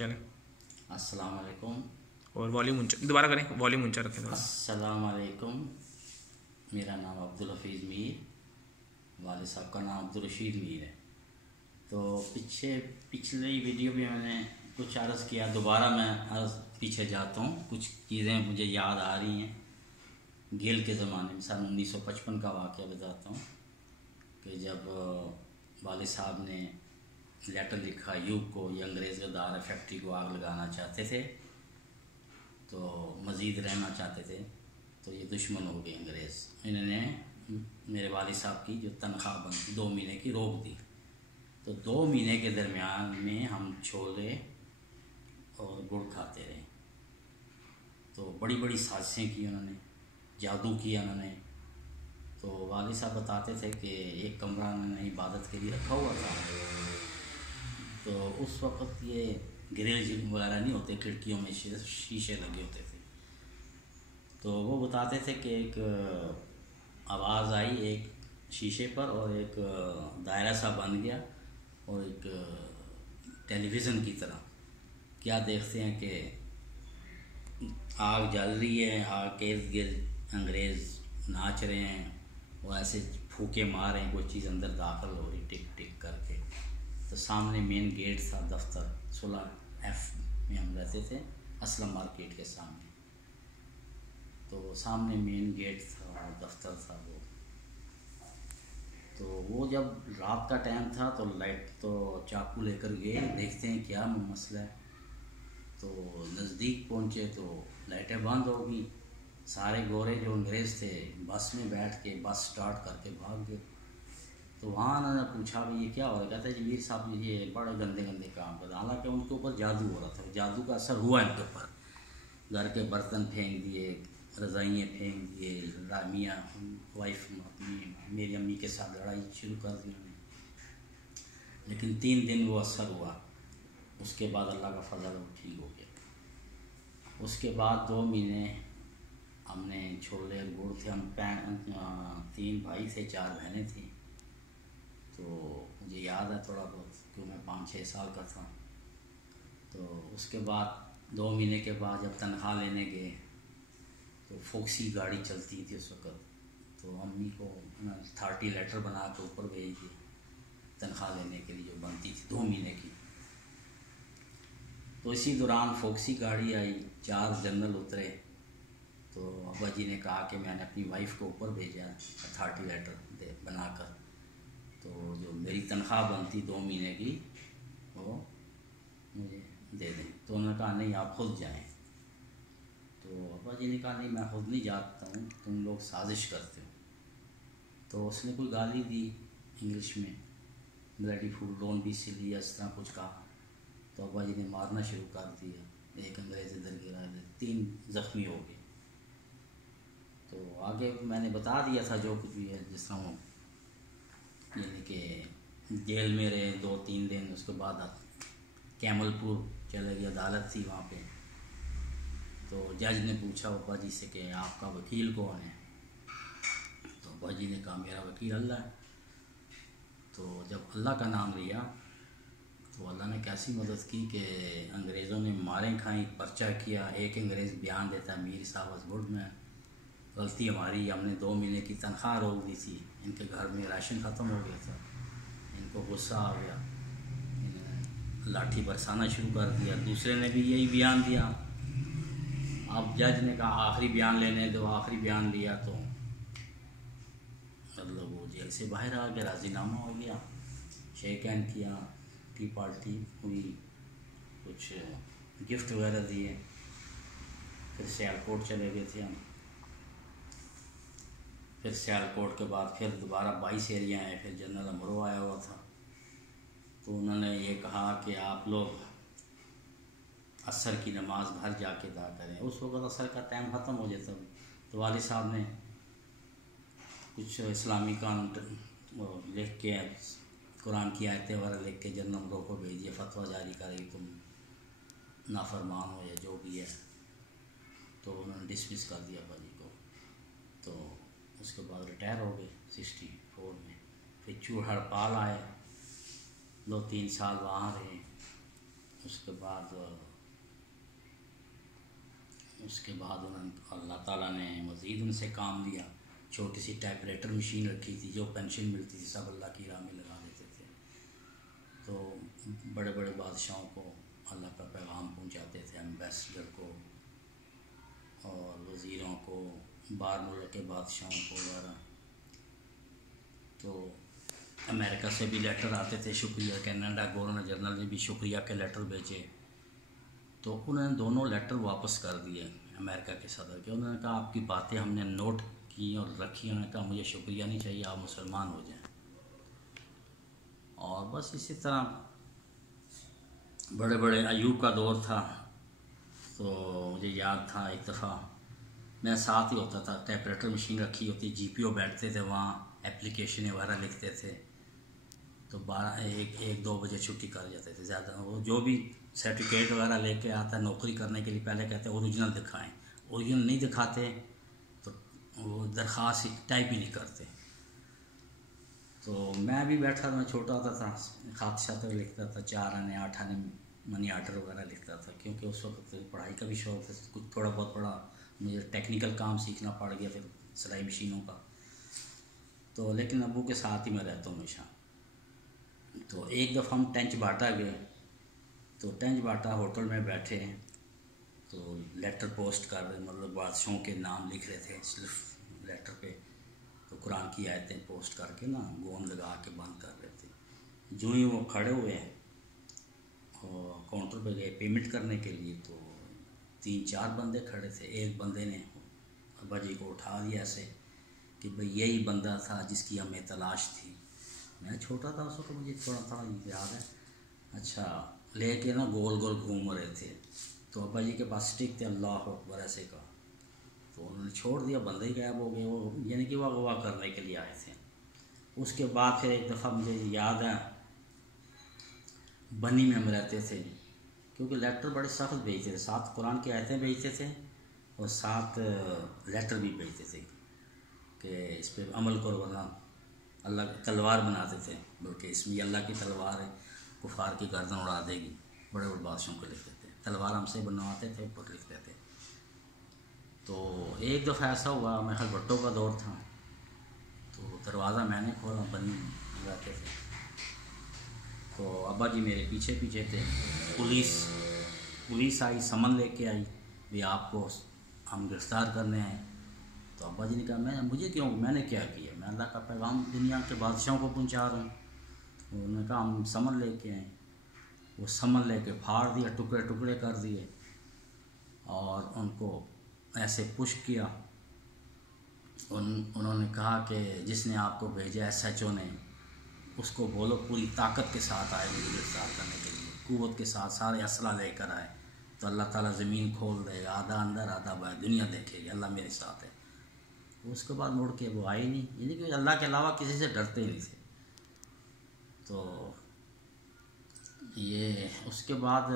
चलें। अस्सलाम वालेकुम। और वॉल्यूम ऊंचा दोबारा करें, वॉल्यूम ऊंचा रखें थोड़ा। अस्सलाम वालेकुम। मेरा नाम अब्दुल हफीज़ मीर, वाले साहब का नाम अब्दुल रशीद मीर है। तो पिछले वीडियो में मैंने कुछ अर्ज़ किया, दोबारा मैं पीछे जाता हूँ। कुछ चीज़ें मुझे याद आ रही हैं गेल के ज़माने में। सन 1955 का वाक़या बताता हूँ कि जब वाले साहब ने लेटर लिखा यूब को, ये अंग्रेज़ गद्दार फैक्ट्री को आग लगाना चाहते थे, तो मज़ीद रहना चाहते थे, तो ये दुश्मन हो गए अंग्रेज़। इन्होंने मेरे वालिद साहब की जो तनख्वाह बनती 2 महीने की रोक दी। तो 2 महीने के दरमियान में हम छोले और गुड़ खाते रहे। तो बड़ी बड़ी साजिशें की उन्होंने, जादू किया उन्होंने। तो वालिद साहब बताते थे कि एक कमरा उन्होंने इबादत के लिए रखा हुआ था। तो उस वक़्त ये ग्रिल वगैरह नहीं होते, खिड़कियों में शीशे लगे होते थे। तो वो बताते थे कि एक आवाज़ आई एक शीशे पर, और एक दायरा सा बन गया, और एक टेलीविज़न की तरह क्या देखते हैं कि आग जल रही है, आग के इर्द गिर्द अंग्रेज़ नाच रहे हैं, वो ऐसे फूके मार रहे हैं, कोई चीज़ अंदर दाखिल हो रही टिक टिक करके। तो सामने मेन गेट था दफ्तर 16F में हम रहते थे, असलम मार्केट के सामने। तो सामने मेन गेट था, दफ्तर था वो। तो वो जब रात का टाइम था तो लाइट तो चाकू लेकर गए, देखते हैं क्या मसला है। तो नज़दीक पहुँचे तो लाइटें बंद हो गई। सारे गोरे जो अंग्रेज़ थे बस में बैठ के बस स्टार्ट करके भाग गए। तो वहाँ उन्होंने पूछा भी ये क्या हो रहा है। कहते हैं जी मीर साहब ये बड़े गंदे गंदे काम कर। हालांकि उनके ऊपर जादू हो रहा था, जादू का असर हुआ इनके ऊपर। घर के बर्तन फेंक दिए, रज़ाइयाँ फेंक दिए, मियाँ वाइफ अपनी मेरी अम्मी के साथ लड़ाई शुरू कर दी उन्होंने। लेकिन 3 दिन वो असर हुआ, उसके बाद अल्लाह का फजल वो ठीक हो गया। उसके बाद 2 महीने हमने छोले गुड़ थे, हम 3 भाई थे 4 बहनें थी। तो मुझे याद है थोड़ा बहुत, क्योंकि मैं 5-6 साल का था। तो उसके बाद 2 महीने के बाद जब तनख्वाह लेने गए तो फोक्सी गाड़ी चलती थी उस वक़्त। तो अम्मी को 30 लेटर बना के ऊपर भेज दिए तनख्वाह लेने के लिए, जो बनती थी 2 महीने की। तो इसी दौरान फोक्सी गाड़ी आई, 4 जनरल उतरे। तो अब्बा जी ने कहा कि मैंने अपनी वाइफ को ऊपर भेजा 30 लेटर बनाकर, तो जो मेरी तनख्वाह बनती 2 महीने की वो मुझे दे दें। तो उन्होंने कहा नहीं आप खुद जाएं। तो अब्बा जी ने कहा नहीं मैं खुद नहीं जाता हूँ, तुम लोग साजिश करते हो। तो उसने कोई गाली दी इंग्लिश में, bloody fool don't be silly, इस तरह कुछ कहा। तो अब्बा जी ने मारना शुरू कर दिया। एक अंग्रेज़ इधर गिरा, 3 ज़ख्मी हो गए। तो आगे मैंने बता दिया था जो कुछ भी है, जिस तरह वो यानी कि जेल में रहे 2-3 दिन। उसके बाद कैमलपुर चले गए, अदालत थी वहाँ पे। तो जज ने पूछा अब्बा जी से कि आपका वकील कौन है। तो अब्बा जी ने कहा मेरा वकील अल्लाह है। तो जब अल्लाह का नाम लिया तो अल्लाह ने कैसी मदद की कि अंग्रेज़ों ने मारें खाई, पर्चा किया। एक अंग्रेज़ बयान देता है मीर साहब वाज गुड मैन, गलती हमारी, हमने 2 महीने की तनख्वाह रोक दी थी, इनके घर में राशन ख़त्म हो गया था, इनको गुस्सा आ गया, इन्होंने लाठी बरसाना शुरू कर दिया। दूसरे ने भी यही बयान दिया। अब जज ने कहा आखिरी बयान लेने दो। आखिरी बयान लिया तो मतलब वो जेल से बाहर आ गया, राज़ीनामा हो गया, शेक हैंड किया, टी पार्टी हुई, कुछ गिफ्ट वगैरह दिए। फिर सियालकोट चले गए थे हम। फिर सियालकोट के बाद फिर दोबारा 22 एरिया आए। फिर जनरल अमरो आया हुआ था। तो उन्होंने ये कहा कि आप लोग असर की नमाज़ घर जाके अदा करें। उस वक्त असर का टाइम ख़त्म हो जाता। तो वालिद साहब ने कुछ इस्लामी कानून लिख के, कुरान की आयतें वगैरह लिख के जनरल अमरो को भेज दिया, फतवा जारी करें तुम नाफरमान हो या जो भी है। तो उन्होंने डिसमिस कर दिया अब्बा जी को। तो उसके बाद रिटायर हो गए 64 में। फिर चूड़ हड़ताल आए, 2-3 साल वहाँ रहे। उसके बाद उन्होंने अल्लाह ताला ने मज़ीद उनसे काम लिया। छोटी सी टाइपराइटर मशीन रखी थी, जो पेंशन मिलती थी सब अल्लाह की राह में लगा देते थे। तो बड़े बड़े बादशाहों को अल्लाह का पैगाम पहुंचाते थे, एम्बेसडर को और वज़ीरों को, बाहर मुल्क के बादशाहों को वगैरह। तो अमेरिका से भी लेटर आते थे शुक्रिया, कनाडा गवर्नर जनरल ने भी शुक्रिया के लेटर भेजे। तो उन्होंने दोनों लेटर वापस कर दिए अमेरिका के सदर के। उन्होंने कहा आपकी बातें हमने नोट की और रखी। उन्होंने कहा मुझे शुक्रिया नहीं चाहिए, आप मुसलमान हो जाएं। और बस इसी तरह बड़े बड़े अयूब का दौर था। तो मुझे याद था एक दफ़ा मैं साथ ही होता था, टाइपराइटर मशीन रखी होती, जीपीओ बैठते थे वहाँ, एप्लीकेशन वगैरह लिखते थे। तो 1-2 बजे छुट्टी कर जाते थे। ज़्यादा वो जो भी सर्टिफिकेट वगैरह लेके आता नौकरी करने के लिए पहले कहते ओरिजिनल दिखाएं, ओरिजिनल नहीं दिखाते तो वो दरख्वास्त टाइप ही नहीं करते। तो मैं भी बैठा था, मैं छोटा होता था, खात शात लिखता था, 4 आने 8 आने मनी आर्डर वगैरह लिखता था, क्योंकि उस वक्त पढ़ाई का भी शौक था। कुछ थोड़ा बहुत पढ़ा, मुझे टेक्निकल काम सीखना पड़ गया फिर सिलाई मशीनों का। तो लेकिन अबू के साथ ही मैं रहता हूँ हमेशा। तो एक दफ़ा हम टेंच बाटा गए, तो टेंच बाटा होटल में बैठे हैं, तो लेटर पोस्ट कर रहे, मतलब बादशाहों के नाम लिख रहे थे सिर्फ लेटर पे। तो कुरान की आयतें पोस्ट करके ना गोंद लगा के बंद कर रहे थे। जो ही वो खड़े हुए और काउंटर पे गए पेमेंट करने के लिए, तो 3-4 बंदे खड़े थे। एक बंदे ने अब्बा जी को उठा दिया ऐसे कि भाई यही बंदा था जिसकी हमें तलाश थी। मैं छोटा था उस वक्त, मुझे थोड़ा थोड़ा याद है। अच्छा, लेके ना गोल गोल घूम रहे थे। तो अब्बा जी के पास स्टिक थे, अल्लाह अकबर ऐसे का। तो उन्होंने छोड़ दिया, बंदे ही गायब हो गए। वो यानी कि वो अगवा करने के लिए आए थे। उसके बाद फिर एक दफ़ा मुझे याद है, बनी में हम रहते थे, क्योंकि लेटर बड़े सख्त भेजते थे। 7 कुरान की आयतें भेजते थे और 7 लेटर भी भेजते थे कि इस पर अमल करो वरना अल्लाह की तलवार बनाते थे, बल्कि इसमें अल्लाह की तलवार है, कुफार की गर्दन उड़ा देगी। बड़े बड़े बादशाहों को लिखते थे, तलवार हमसे बनवाते थे, ऊपर लिखते थे। तो एक दफ़ा ऐसा हुआ, मैं ख्याल भट्टों का दौर था, तो दरवाज़ा मैंने खोला, बनी रहते थे। तो अब्बा जी मेरे पीछे पीछे थे। पुलिस आई, समन लेके आई, भी आपको हम गिरफ़्तार करने हैं। तो अब्बा जी ने कहा मुझे क्यों, मैंने क्या किया, मैं अल्लाह का पैगाम दुनिया के बादशाहों को पहुंचा रहा हूँ। उन्होंने कहा हम समन लेके आए। वो समन लेके फाड़ दिया, टुकड़े टुकड़े कर दिए और उनको ऐसे पुश किया। उन्होंने कहा कि जिसने आपको भेजा SHO ने, उसको बोलो पूरी ताकत के साथ आए मुझे गिरफ्तार करने के लिए, कुव्वत के साथ सारे असला लेकर आए, तो अल्लाह ताला ज़मीन खोल देगा, आधा अंदर आधा बाहर, दुनिया देखेगी अल्लाह मेरे साथ है। उसके बाद मुड़ के वो आए नहीं, यानी कि अल्लाह के अलावा किसी से डरते ही नहीं थे। तो ये उसके बाद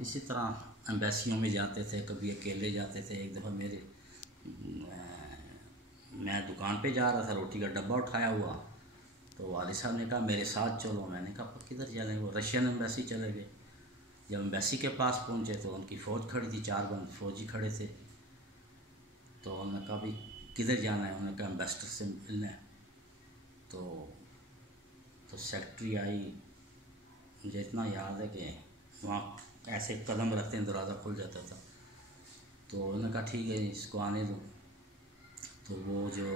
इसी तरह एम्बेसियों में जाते थे, कभी अकेले जाते थे। एक दफ़ा मैं दुकान पे जा रहा था, रोटी का डब्बा उठाया हुआ, तो वालिद साहब ने कहा मेरे साथ चलो। मैंने कहा किधर चलें, वो रशियन एम्बेसी चले गए। जब एम्बेसी के पास पहुँचे तो उनकी फ़ौज खड़ी थी, 4 बंद फौजी खड़े थे। तो उन्होंने कहा भाई किधर जाना है, उन्होंने कहा एम्बेसडर से मिलना है। तो सेक्रेटरी आई, मुझे इतना याद है कि वहाँ ऐसे कदम रखते हैं दरवाज़ा खुल जाता था। तो उन्होंने कहा ठीक है इसको आने दो। तो वो जो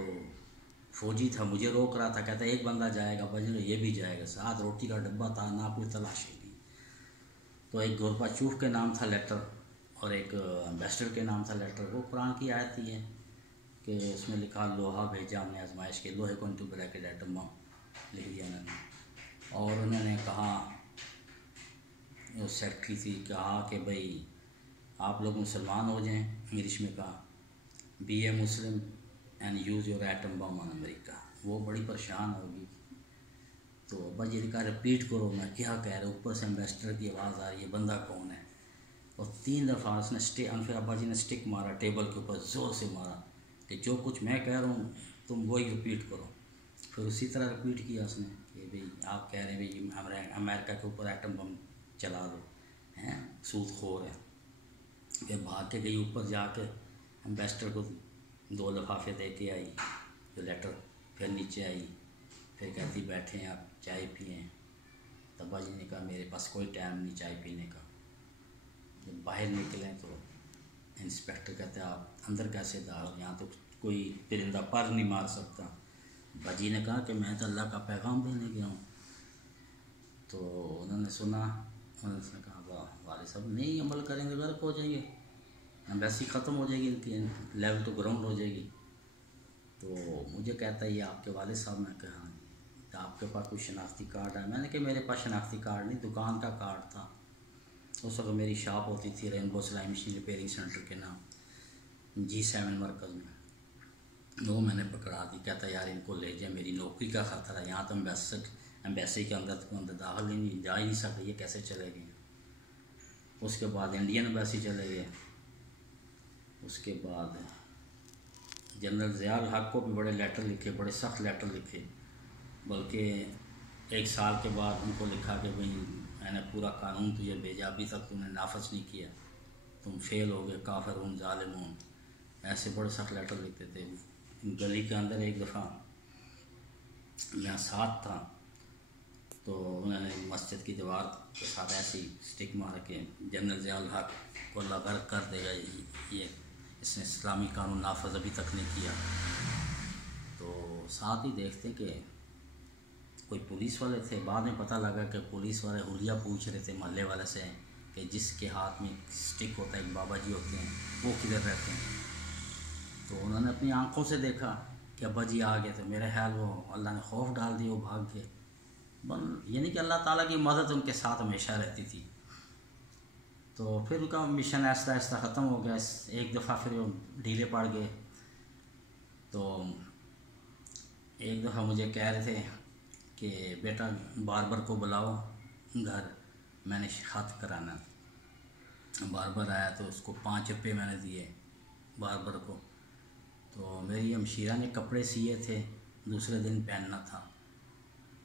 फ़ौजी था मुझे रोक रहा था, कहता एक बंदा जाएगा, बजन ये भी जाएगा, साथ रोटी का डब्बा था, ना कोई तलाशी नहीं। तो एक गोरबाचूफ के नाम था लेटर और एक एम्बेसडर के नाम था लेटर। वो कुरान की आयत ही है कि उसमें लिखा लोहा भेजा हमने आजमाइश के, लोहे को इंटू ब्रैकेट एटम बम लिख दिया उन्होंने। और उन्होंने कहा, वो सेक्रेटरी थी, कहा कि भाई आप लोग मुसलमान हो जाएं, इंग्लिश में कहा be a Muslim and use your atom bomb on America. वो बड़ी परेशान होगी। तो अब्बा जी ने कहा रिपीट करो, मैं क्या कह रहा हूँ। ऊपर से एम्बेसडर की आवाज़ आ रही है, बंदा कौन है। और 3 दफ़ा उसने फिर अब्बा जी ने स्टिक मारा, टेबल के ऊपर ज़ोर से मारा कि जो कुछ मैं कह रहा हूँ तुम वही रिपीट करो। फिर उसी तरह रिपीट किया उसने कि भाई आप कह रहे हैं भाई अमेरिका के ऊपर एटम बम चला दो, हैं, सूदखोर है। फिर भाग के गई ऊपर जाके एम्बेसडर को 2 लिफाफे दे के आई जो लेटर। फिर नीचे आई, फिर कहती बैठे आप चाय पिए। तब्बा जी ने कहा मेरे पास कोई टाइम नहीं चाय पीने का। जब बाहर निकलें तो इंस्पेक्टर कहते आप अंदर कैसे दाखिल, यहाँ तो कोई परिंदा पर नहीं मार सकता। बाजी ने कहा कि मैं तो अल्लाह का पैगाम देने गया हूँ। तो उन्होंने सुना, उन्होंने कहा वाह वाले साहब नहीं अमल करेंगे गर्क हो जाएंगे, एम्बेसी ख़त्म हो जाएगी, इनकी लेवल टू ग्राउंड हो जाएगी। तो मुझे कहता है ये आपके वाले साहब। मैं कहा तो आपके पास कोई शनाख्ती कार्ड है? मैंने कहा मेरे पास शनाख्ती कार्ड नहीं, दुकान का कार्ड था। उस वक्त मेरी शॉप होती थी रेनबो सिलाई मशीन रिपेयरिंग सेंटर के नाम G7 मरकज़ में। वो मैंने पकड़ा दी। कहता यार इनको ले जाए, मेरी नौकरी का ख़तरा है, यहाँ तो एम्बेसी के अंदर तो अंदर दाखिल ही नहीं, जा ही नहीं सकते, ये कैसे चले गए। उसके बाद इंडियन एम्बेसी चले गए। उसके बाद जनरल ज़ियाउल हक को भी बड़े लेटर लिखे, बड़े सख्त लेटर लिखे। बल्कि 1 साल के बाद उनको लिखा कि भाई मैंने पूरा कानून तुझे भेजा, अभी तक तूने नाफज नहीं किया, तुम फेल हो गए, काफिरून ज़ालिमून, ऐसे बड़े सख्त लेटर लिखते थे। गली के अंदर एक दफ़ा मैं साथ था तो उन्होंने मस्जिद की दीवार के साथ ऐसी स्टिक मार के जनरल ज़ियाउल हक को अल्लाह गर्क कर देगा, ये इसने इस्लामी कानून नाफज अभी तक नहीं किया। तो साथ ही देखते कि कोई पुलिस वाले थे। बाद में पता लगा कि पुलिस वाले हुलिया पूछ रहे थे मोहल्ले वाले से कि जिसके हाथ में स्टिक होता है, एक बाबा जी होते हैं, वो किधर रहते हैं। तो उन्होंने अपनी आंखों से देखा कि अब्बा जी आ गए। तो मेरा ख्याल वो अल्लाह ने खौफ डाल दिया, वो भाग गए। यानी कि अल्लाह ताला की मदद उनके साथ हमेशा रहती थी। तो फिर उनका मिशन आहिस्ता आहिस्ता ख़त्म हो गया। एक दफ़ा फिर वो ढीले पड़ गए। तो एक दफ़ा मुझे कह रहे थे कि बेटा बार्बर को बुलाओ घर, मैंने ख़त कराना। बार्बर आया तो उसको 5 रुपये मैंने दिए बार्बर को। तो मेरी हमशीरा ने कपड़े सिए थे, दूसरे दिन पहनना था।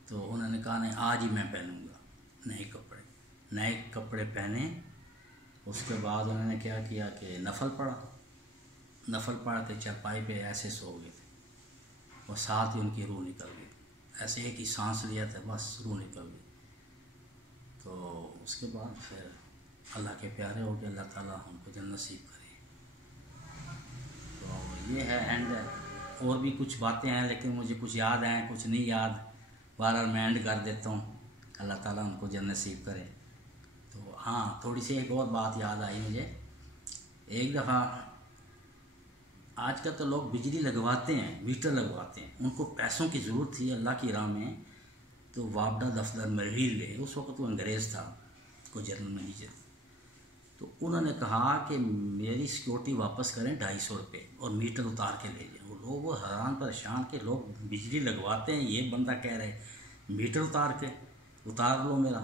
तो उन्होंने कहा नहीं आज ही मैं पहनूँगा नए कपड़े पहने। उसके बाद उन्होंने क्या किया कि नफल पढ़ा के चारपाई पे ऐसे सो गए थे और साथ ही उनकी रूह निकल गई। ऐसे एक ही सांस लिया था, बस रूह निकल गई। तो उसके बाद फिर अल्लाह के प्यारे हो गए, अल्लाह ताला हमको जन्नत नसीब करे। तो ये है एंड। और भी कुछ बातें हैं लेकिन मुझे कुछ याद हैं कुछ नहीं याद, बहरहाल मैं एंड कर देता हूँ। अल्लाह ताला उनको जन्नत नसीब करे। तो हाँ, थोड़ी सी एक और बात याद आई मुझे। एक दफ़ा आजकल तो लोग बिजली लगवाते हैं, मीटर लगवाते हैं, उनको पैसों की ज़रूरत थी अल्लाह की राह में। तो वापडा दफ्तर महरील ले, उस वक्त वो अंग्रेज़ था, कोई जनरल मैनेजर। तो उन्होंने कहा कि मेरी सिक्योरिटी वापस करें 250 रुपये और मीटर उतार के ले जाएँ। वो लोग वो हैरान परेशान के लोग बिजली लगवाते हैं, ये बंदा कह रहे मीटर उतार लो मेरा।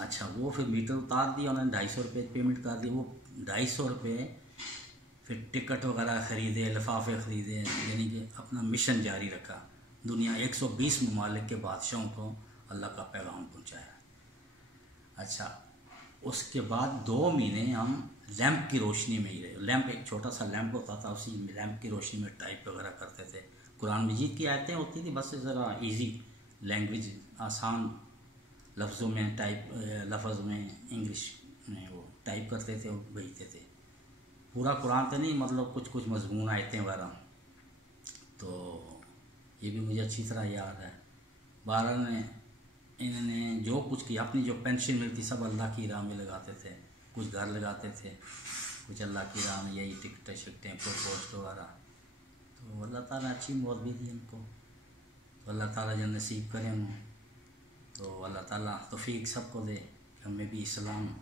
अच्छा, वो फिर मीटर उतार दिया उन्होंने, 250 रुपये पेमेंट कर दी। वो 250 रुपये फिर टिकट वगैरह ख़रीदे, लिफाफे ख़रीदे, यानी कि अपना मिशन जारी रखा। दुनिया 120 ममालिक के बादशाहों को अल्लाह का पैगाम पहुँचाया। अच्छा, उसके बाद 2 महीने हम लैंप की रोशनी में ही रहे। लैंप एक छोटा सा लैंप होता था, उसी लैंप की रोशनी में टाइप वगैरह करते थे। कुरान मजीद की आयतें होती थी, बस ज़रा इजी लैंग्वेज, आसान लफ्ज़ों में लफ्ज़ में इंग्लिश में वो टाइप करते थे और भेजते थे। पूरा कुरान तो नहीं, मतलब कुछ मजमून आयतें वगैरह। तो ये भी मुझे अच्छी तरह याद है। 12 ने इन्होंने जो कुछ किया, अपनी जो पेंशन मिलती सब अल्लाह की राह में लगाते थे। कुछ घर लगाते थे, कुछ अल्लाह की राह में यही टिकटें शिकटें पोस्ट वगैरह। तो अल्लाह ताला अच्छी मौत भी दी उनको। तो अल्लाह ताला जब नसीब करें हम, तो अल्लाह ताला तौफीक सबको दे कि हमें भी इस्लाम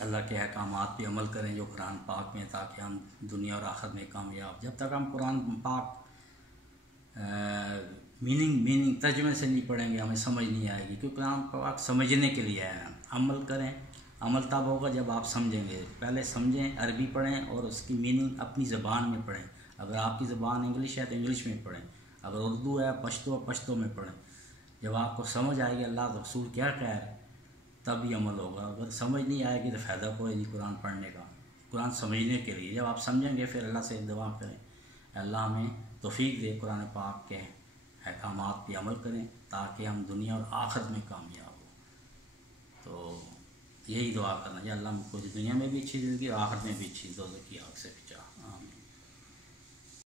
अल्लाह के अहकामात पे अमल करें जो कुरान पाक में, ताकि हम दुनिया और आखिरत में कामयाब। जब तक हम कुरान पाक मीनिंग तर्जुमे से नहीं पढ़ेंगे हमें समझ नहीं आएगी, क्योंकि कुरान पाक समझने के लिए है। अमल करें, अमल तब होगा जब आप समझेंगे। पहले समझें, अरबी पढ़ें और उसकी मीनिंग अपनी ज़बान में पढ़ें। अगर आपकी ज़बान इंग्लिश है तो इंग्लिश में पढ़ें, अगर उर्दू है पश्तो में पढ़ें। जब आपको समझ आएगी अल्लाह रसूल क्या कह रहे हैं, तब ही अमल होगा। अगर समझ नहीं आएगी तो फ़ायदा कोई नहीं कुरान पढ़ने का। कुरान समझने के लिए जब आप समझेंगे फिर अल्लाह से दुआ करें, अल्लाह हमें तौफीक दे कुरान पाक के अहकामात पे अमल करें ताकि हम दुनिया और आखिरत में कामयाब हो। तो यही दुआ करना चाहिए, अल्लाह हमको दुनिया में भी अच्छी ज़िंदगी और आखिरत में भी अच्छी दोज़ख की आग से बचा। आमीन।